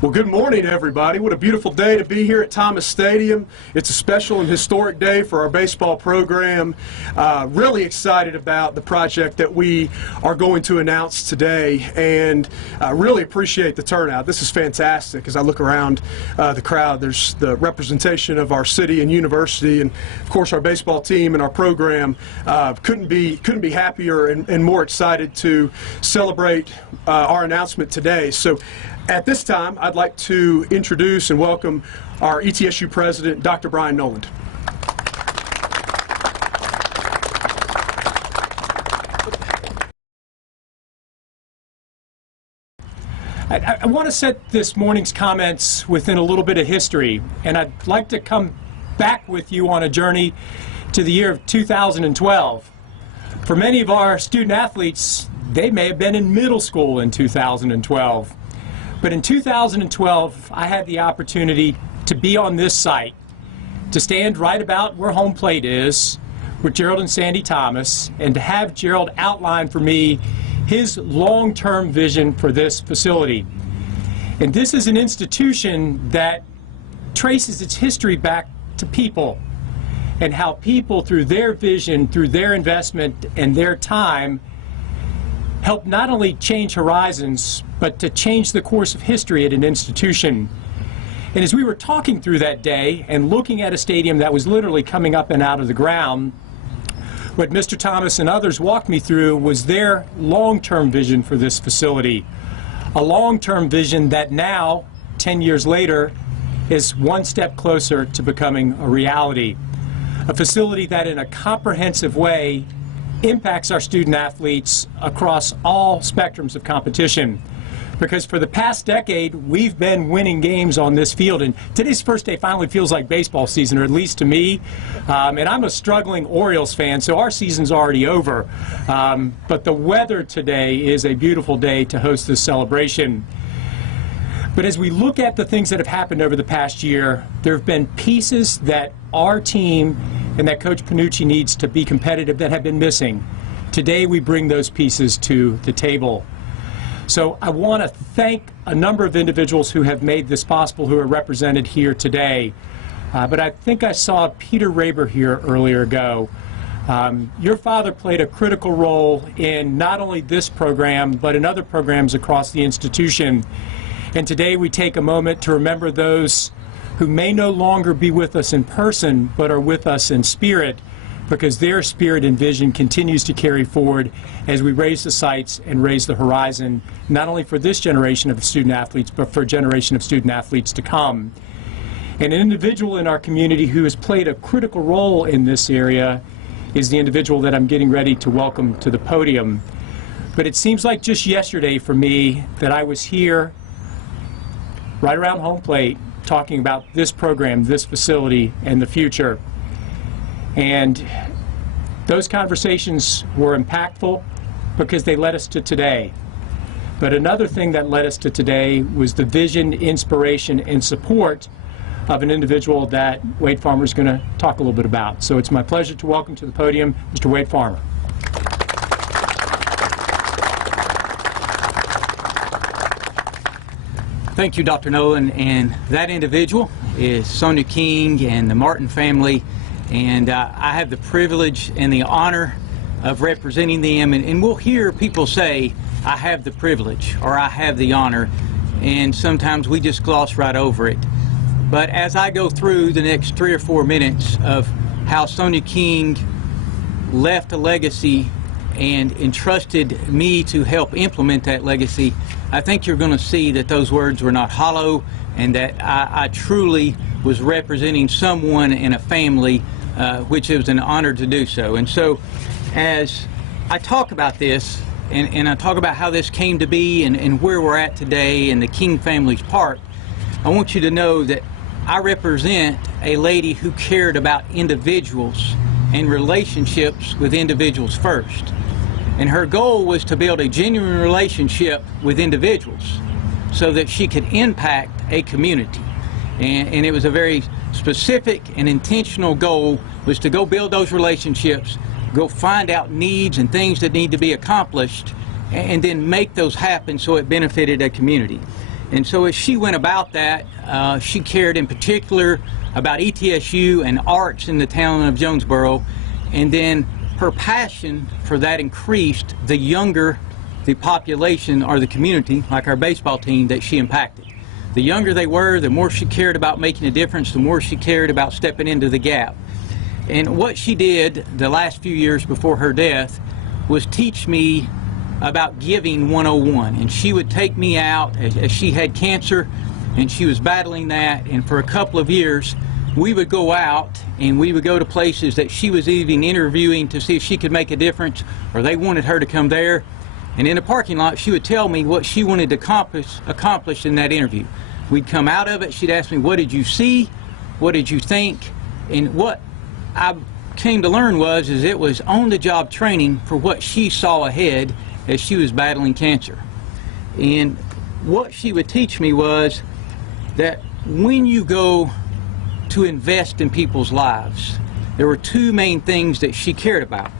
Well, good morning, everybody. What a beautiful day to be here at Thomas Stadium. It's a special and historic day for our baseball program. Really excited about the project that we are going to announce today, and really appreciate the turnout. This is fantastic. As I look around the crowd, there's the representation of our city and university, and of course our baseball team and our program. Couldn't be happier and more excited to celebrate our announcement today. So at this time, I'd like to introduce and welcome our ETSU President, Dr. Brian Noland. I want to set this morning's comments within a little bit of history, and I'd like to come back with you on a journey to the year of 2012. For many of our student athletes, they may have been in middle school in 2012. But in 2012, I had the opportunity to be on this site, to stand right about where home plate is with Gerald and Sandy Thomas, and to have Gerald outline for me his long-term vision for this facility. And this is an institution that traces its history back to people, and how people, through their vision, through their investment and their time, help not only change horizons, but to change the course of history at an institution. And as we were talking through that day and looking at a stadium that was literally coming up and out of the ground, what Mr. Thomas and others walked me through was their long-term vision for this facility. A long-term vision that now, 10 years later, is one step closer to becoming a reality. A facility that in a comprehensive way impacts our student athletes across all spectrums of competition. Because for the past decade, we've been winning games on this field, and today's first day finally feels like baseball season, or at least to me. And I'm a struggling Orioles fan, so our season's already over. But the weather today is a beautiful day to host this celebration. But as we look at the things that have happened over the past year, there have been pieces that our team and that Coach Panucci needs to be competitive that have been missing. Today we bring those pieces to the table. So I want to thank a number of individuals who have made this possible, who are represented here today. But I think I saw Peter Raber here earlier ago. Your father played a critical role in not only this program, but in other programs across the institution. And today we take a moment to remember those who may no longer be with us in person, but are with us in spirit, because their spirit and vision continues to carry forward as we raise the sights and raise the horizon, not only for this generation of student athletes, but for a generation of student athletes to come. And an individual in our community who has played a critical role in this area is the individual that I'm getting ready to welcome to the podium. But it seems like just yesterday for me that I was here right around home plate talking about this program, this facility, and the future. And those conversations were impactful because they led us to today. But another thing that led us to today was the vision, inspiration, and support of an individual that Wade Farmer is going to talk a little bit about. So it's my pleasure to welcome to the podium Mr. Wade Farmer. Thank you, Dr. Nolan, and that individual is Sonia King and the Martin family, and I have the privilege and the honor of representing them, and we'll hear people say, I have the privilege, or I have the honor, and sometimes we just gloss right over it. But as I go through the next 3 or 4 minutes of how Sonia King left a legacy and entrusted me to help implement that legacy, I think you're going to see that those words were not hollow, and that I truly was representing someone in a family, which it was an honor to do so. And so as I talk about this, and I talk about how this came to be and where we're at today and the King family's part, I want you to know that I represent a lady who cared about individuals and relationships with individuals first. And her goal was to build a genuine relationship with individuals so that she could impact a community. And it was a very specific and intentional goal, was to go build those relationships, go find out needs and things that need to be accomplished, and then make those happen so it benefited a community. And so as she went about that, she cared in particular about ETSU and arts in the town of Jonesboro, and then her passion for that increased the younger the population or the community, like our baseball team, that she impacted. The younger they were, the more she cared about making a difference, the more she cared about stepping into the gap. And what she did the last few years before her death was teach me about giving 101. And she would take me out as she had cancer and she was battling that, and for a couple of years we would go out and we would go to places that she was even interviewing to see if she could make a difference, or they wanted her to come there. And in the parking lot, she would tell me what she wanted to accomplish in that interview. We'd come out of it, she'd ask me, what did you see? What did you think? And what I came to learn was it was on-the-job training for what she saw ahead as she was battling cancer. And what she would teach me was that when you go to invest in people's lives, there were two main things that she cared about.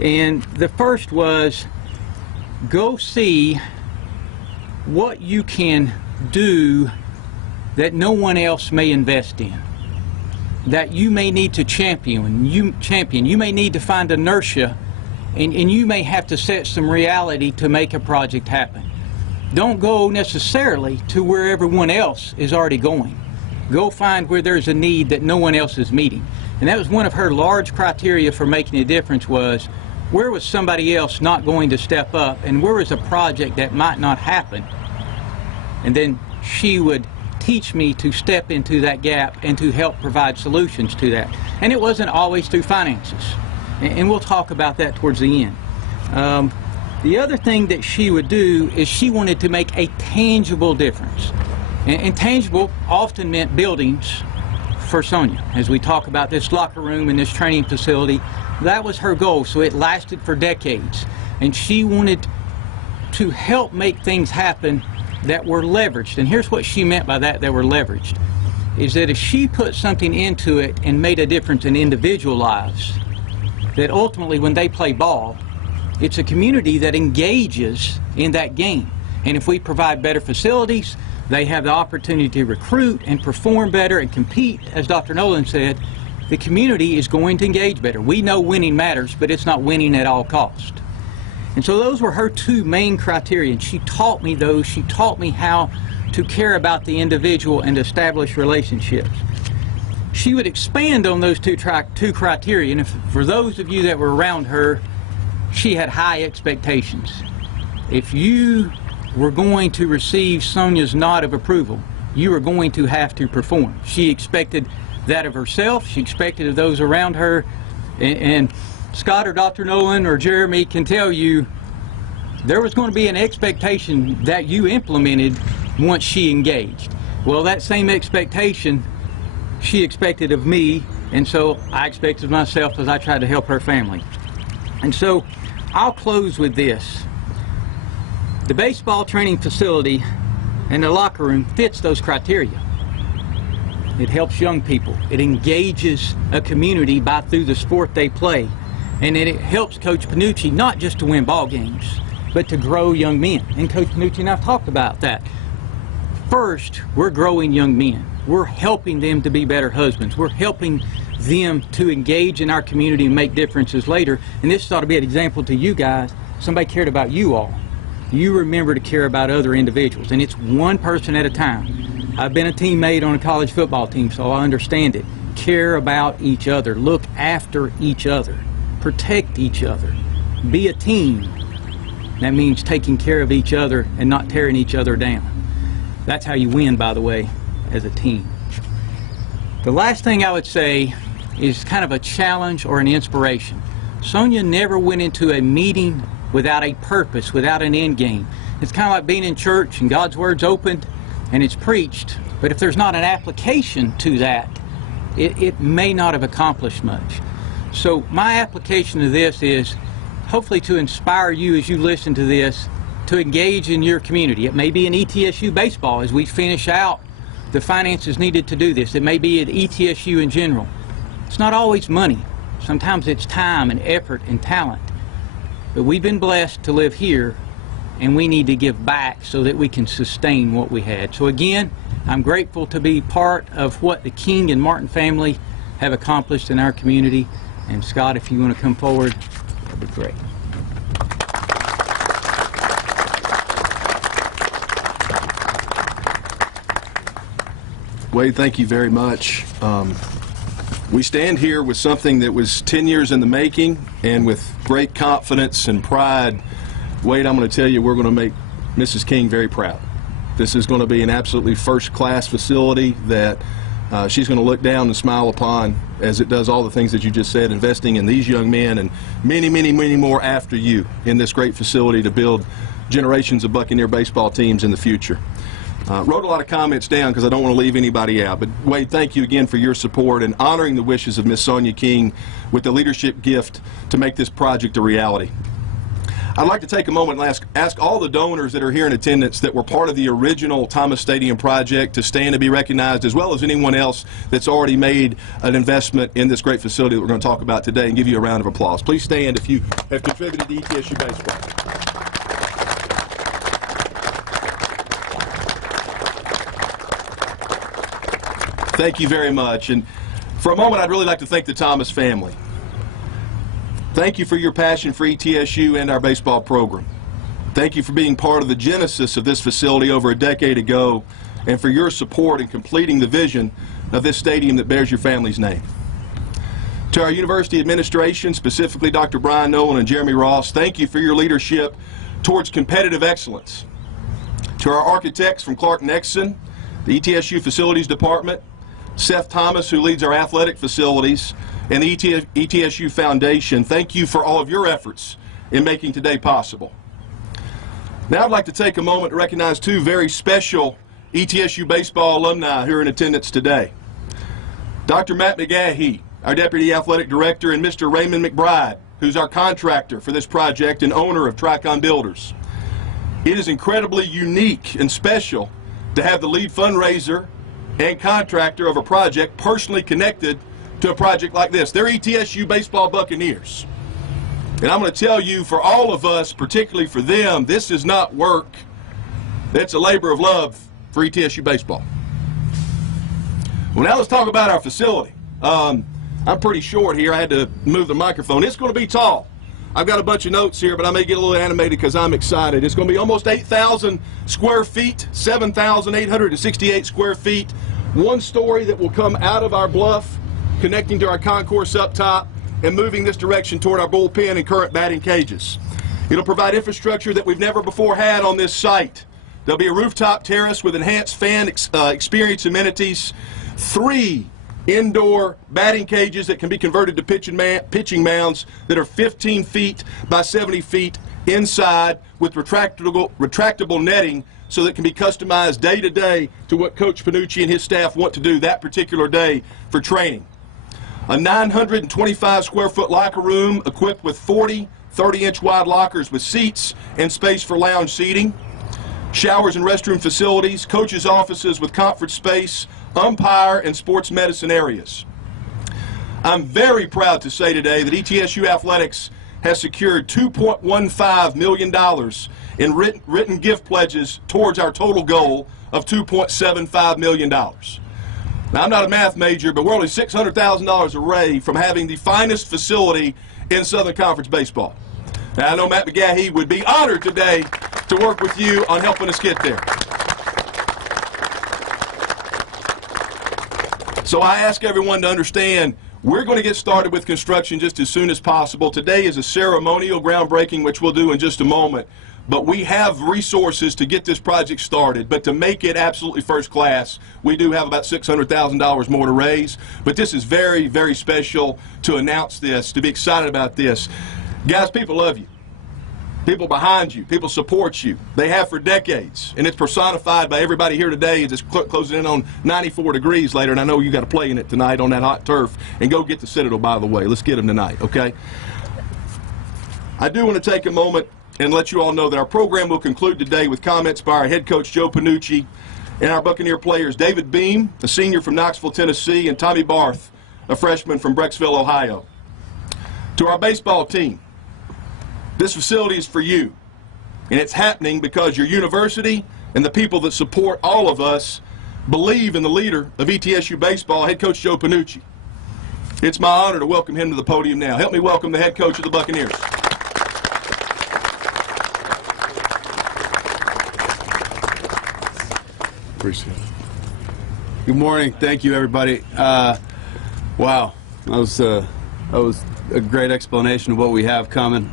And the first was, go see what you can do that no one else may invest in, that you may need to champion. You may need to find inertia, and you may have to set some reality to make a project happen. Don't go necessarily to where everyone else is already going. Go find where there's a need that no one else is meeting. And that was one of her large criteria for making a difference, was where was somebody else not going to step up, and where was a project that might not happen. And then she would teach me to step into that gap and to help provide solutions to that. And it wasn't always through finances. And we'll talk about that towards the end. The other thing that she would do is she wanted to make a tangible difference. And tangible often meant buildings for Sonia. As we talk about this locker room and this training facility, that was her goal, so it lasted for decades. And she wanted to help make things happen that were leveraged. And here's what she meant by that were leveraged, is that if she put something into it and made a difference in individual lives, that ultimately when they play ball, it's a community that engages in that game. And if we provide better facilities, they have the opportunity to recruit and perform better and compete, as Dr. Nolan said, the community is going to engage better. We know winning matters, but it's not winning at all cost. And so those were her two main criteria, and she taught me those. She taught me how to care about the individual and establish relationships. She would expand on those two criteria, and for those of you that were around her, she had high expectations. If you were going to receive Sonia's nod of approval, you were going to have to perform. She expected that of herself, she expected of those around her, and Scott or Dr. Nolan or Jeremy can tell you there was going to be an expectation that you implemented once she engaged. Well, that same expectation she expected of me, and so I expected of myself as I tried to help her family. And so I'll close with this. The baseball training facility and the locker room fits those criteria. It helps young people. It engages a community through the sport they play. And it helps Coach Panucci not just to win ball games, but to grow young men. And Coach Panucci and I have talked about that. First, we're growing young men. We're helping them to be better husbands. We're helping them to engage in our community and make differences later. And this ought to be an example to you guys. Somebody cared about you all. You remember to care about other individuals. And it's one person at a time. I've been a teammate on a college football team, so I understand it. Care about each other. Look after each other. Protect each other. Be a team. That means taking care of each other and not tearing each other down. That's how you win, by the way, as a team. The last thing I would say is kind of a challenge or an inspiration. Sonia never went into a meeting without a purpose, without an end game. It's kind of like being in church and God's Word's opened and it's preached, but if there's not an application to that, it may not have accomplished much. So my application to this is hopefully to inspire you as you listen to this to engage in your community. It may be in ETSU baseball as we finish out the finances needed to do this. It may be at ETSU in general. It's not always money. Sometimes it's time and effort and talent. But we've been blessed to live here and we need to give back so that we can sustain what we had. So again, I'm grateful to be part of what the King and Martin family have accomplished in our community. And Scott, if you want to come forward, that'd be great. Wade, thank you very much. We stand here with something that was 10 years in the making, and with great confidence and pride, Wade, I'm going to tell you we're going to make Mrs. King very proud. This is going to be an absolutely first-class facility that she's going to look down and smile upon, as it does all the things that you just said, investing in these young men and many, many, many more after you in this great facility to build generations of Buccaneer baseball teams in the future. Wrote a lot of comments down because I don't want to leave anybody out. But Wade, thank you again for your support and honoring the wishes of Miss Sonia King with the leadership gift to make this project a reality. I'd like to take a moment and ask all the donors that are here in attendance that were part of the original Thomas Stadium project to stand and be recognized, as well as anyone else that's already made an investment in this great facility that we're going to talk about today, and give you a round of applause. Please stand if you have contributed to ETSU baseball. Thank you very much. And for a moment, I'd really like to thank the Thomas family. Thank you for your passion for ETSU and our baseball program. Thank you for being part of the genesis of this facility over a decade ago, and for your support in completing the vision of this stadium that bears your family's name. To our university administration, specifically Dr. Brian Nolan and Jeremy Ross, thank you for your leadership towards competitive excellence. To our architects from Clark Nexon, the ETSU Facilities Department, Seth Thomas, who leads our athletic facilities, and the ETSU Foundation, thank you for all of your efforts in making today possible. Now I'd like to take a moment to recognize two very special ETSU baseball alumni who are in attendance today. Dr. Matt McGahee, our Deputy Athletic Director, and Mr. Raymond McBride, who's our contractor for this project and owner of Tricon Builders. It is incredibly unique and special to have the lead fundraiser and contractor of a project personally connected to a project like this. They're ETSU baseball Buccaneers. And I'm going to tell you, for all of us, particularly for them, this is not work. It's a labor of love for ETSU baseball. Well, now let's talk about our facility. I'm pretty short here. I had to move the microphone. It's going to be tall. I've got a bunch of notes here, but I may get a little animated because I'm excited. It's going to be almost 8,000 square feet, 7,868 square feet. One story that will come out of our bluff, connecting to our concourse up top, and moving this direction toward our bullpen and current batting cages. It'll provide infrastructure that we've never before had on this site. There'll be a rooftop terrace with enhanced fan experience amenities, 3 indoor batting cages that can be converted to pitching mounds that are 15 feet by 70 feet inside, with retractable netting so that it can be customized day to day to what Coach Panucci and his staff want to do that particular day for training. A 925 square foot locker room equipped with 40 30-inch wide lockers with seats and space for lounge seating. Showers and restroom facilities, coaches' offices with conference space, umpire and sports medicine areas. I'm very proud to say today that ETSU Athletics has secured $2.15 million in written gift pledges towards our total goal of $2.75 million. Now, I'm not a math major, but we're only $600,000 away from having the finest facility in Southern Conference baseball. Now, I know Matt McGahee would be honored today to work with you on helping us get there. So I ask everyone to understand, we're going to get started with construction just as soon as possible. Today is a ceremonial groundbreaking, which we'll do in just a moment. But we have resources to get this project started. But to make it absolutely first class, we do have about $600,000 more to raise. But this is very, very special to announce this, to be excited about this. Guys, people love you. People behind you. People support you. They have for decades. And it's personified by everybody here today. It's closing in on 94 degrees later, and I know you got to play in it tonight on that hot turf. And go get the Citadel, by the way. Let's get them tonight, okay? I do want to take a moment and let you all know that our program will conclude today with comments by our head coach, Joe Panucci, and our Buccaneer players, David Beam, a senior from Knoxville, Tennessee, and Tommy Barth, a freshman from Brecksville, Ohio. To our baseball team, this facility is for you. And it's happening because your university and the people that support all of us believe in the leader of ETSU baseball, head coach Joe Panucci. It's my honor to welcome him to the podium now. Help me welcome the head coach of the Buccaneers. Appreciate it. Good morning. Thank you, everybody. Wow, that was a great explanation of what we have coming.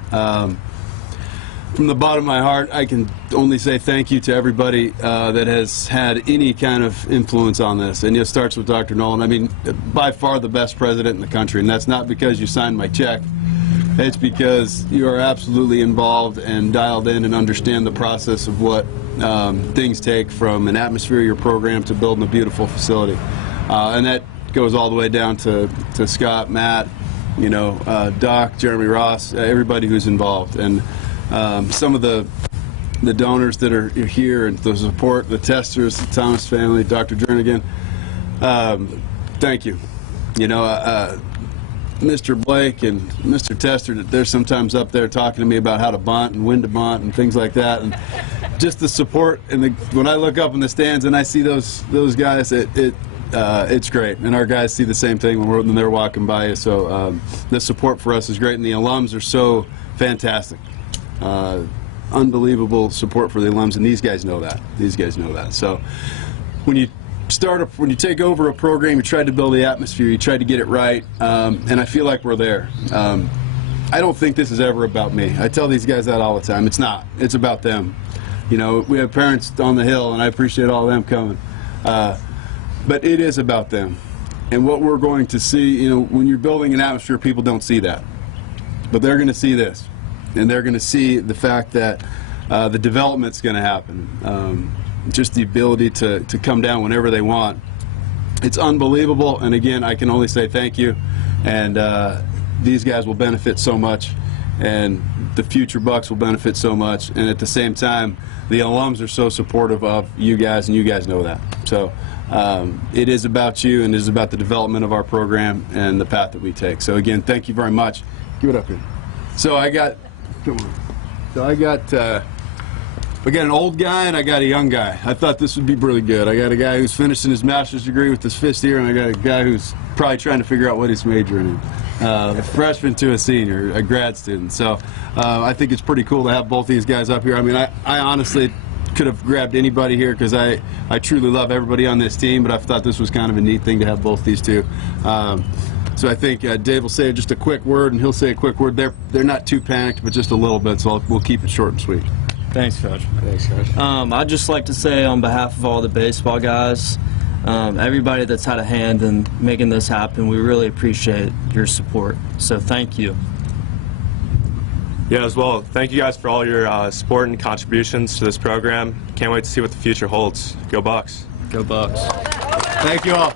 From the bottom of my heart, I can only say thank you to everybody that has had any kind of influence on this. And it starts with Dr. Nolan. I mean, by far the best president in the country, and that's not because you signed my check. It's because you are absolutely involved and dialed in and understand the process of what things take from an atmosphere of your program to building a beautiful facility. And that goes all the way down to Scott, Matt, you know, Doc, Jeremy Ross, everybody who's involved. And some of the donors that are here and the support, the testers, the Thomas family, Dr. Jernigan, thank you. You know, Mr. Blake and Mr. Tester, they're sometimes up there talking to me about how to bunt and when to bunt and things like that. And just the support, and when I look up in the stands and I see those guys, it's great. And our guys see the same thing when they're walking by you. So the support for us is great, and the alums are so fantastic. Unbelievable support for the alums, and these guys know that. These guys know that. So when you take over a program, you try to build the atmosphere, you try to get it right, and I feel like we're there. I don't think this is ever about me. I tell these guys that all the time. It's not. It's about them. You know, we have parents on the Hill, and I appreciate all of them coming. But it is about them. And what we're going to see, you know, when you're building an atmosphere, people don't see that. But they're going to see this. And they're going to see the fact that the development's going to happen. Just the ability to come down whenever they want. It's unbelievable, and again, I can only say thank you. And these guys will benefit so much, and the future Bucks will benefit so much. And at the same time, the alums are so supportive of you guys, and you guys know that. So it is about you, and it is about the development of our program and the path that we take. So again, thank you very much. Give it up here. So I got an old guy and I got a young guy. I thought this would be really good. I got a guy who's finishing his master's degree with his fifth year, and I got a guy who's probably trying to figure out what he's majoring in. A freshman to a senior, a grad student. So I think it's pretty cool to have both these guys up here. I mean, I honestly could have grabbed anybody here because I truly love everybody on this team, but I thought this was kind of a neat thing to have both these two. So I think Dave will say just a quick word, and he'll say a quick word. They're not too panicked, but just a little bit, so we'll keep it short and sweet. Thanks, Coach. Thanks, Coach. I'd just like to say on behalf of all the baseball guys, everybody that's had a hand in making this happen, we really appreciate your support. So thank you. Yeah, as well. Thank you guys for all your support and contributions to this program. Can't wait to see what the future holds. Go Bucks. Go Bucks. Thank you all.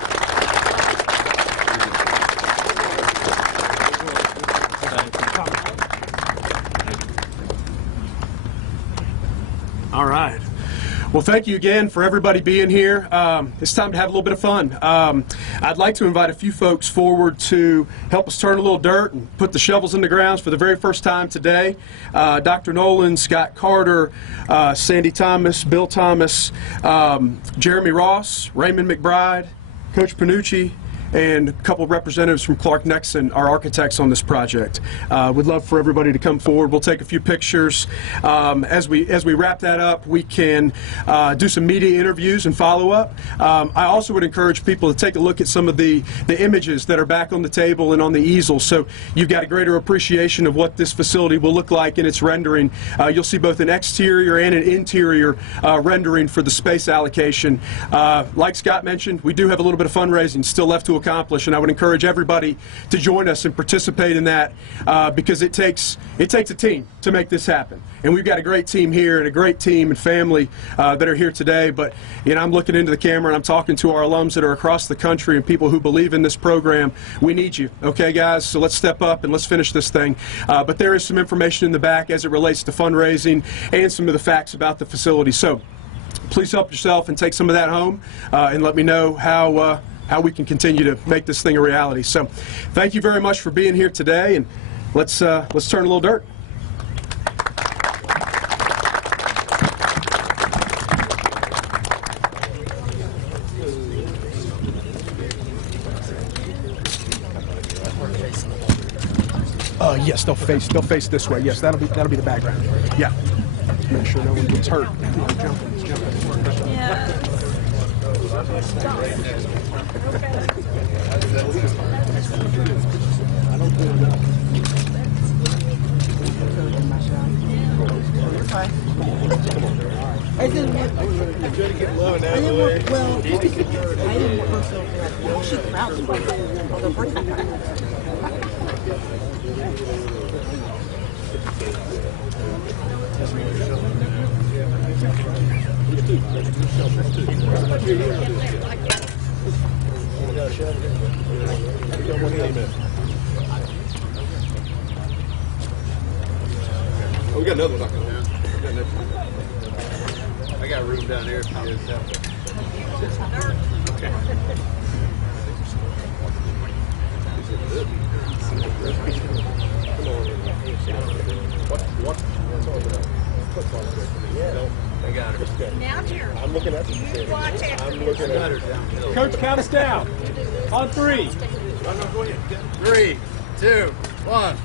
All right. Well, thank you again for everybody being here. It's time to have a little bit of fun. I'd like to invite a few folks forward to help us turn a little dirt and put the shovels in the grounds for the very first time today. Dr. Nolan, Scott Carter, Sandy Thomas, Bill Thomas, Jeremy Ross, Raymond McBride, Coach Panucci, and a couple of representatives from Clark Nexon, our architects on this project. We'd love for everybody to come forward. We'll take a few pictures. As we wrap that up, we can do some media interviews and follow up. I also would encourage people to take a look at some of the images that are back on the table and on the easel, so you've got a greater appreciation of what this facility will look like in its rendering. You'll see both an exterior and an interior rendering for the space allocation. Like Scott mentioned, we do have a little bit of fundraising still left to accomplish, and I would encourage everybody to join us and participate in that because it takes a team to make this happen. And we've got a great team here and a great team and family that are here today. But you know, I'm looking into the camera and I'm talking to our alums that are across the country and people who believe in this program. We need you, okay, guys? So let's step up and let's finish this thing. But there is some information in the back as it relates to fundraising and some of the facts about the facility. So please help yourself and take some of that home and let me know how we can continue to make this thing a reality. So thank you very much for being here today, and let's turn a little dirt. Yes, they'll face this way. Yes, that'll be the background. Yeah. Make sure no one gets hurt. Yeah. I didn't work well. I didn't work so well. She crouched for the first time. We got another one. I got room down here if you guys have it. Okay. I got her. Now it's yours. I'm looking at You watch it. I'm looking at her. Coach, count us down. On 3. 3, 2, 1.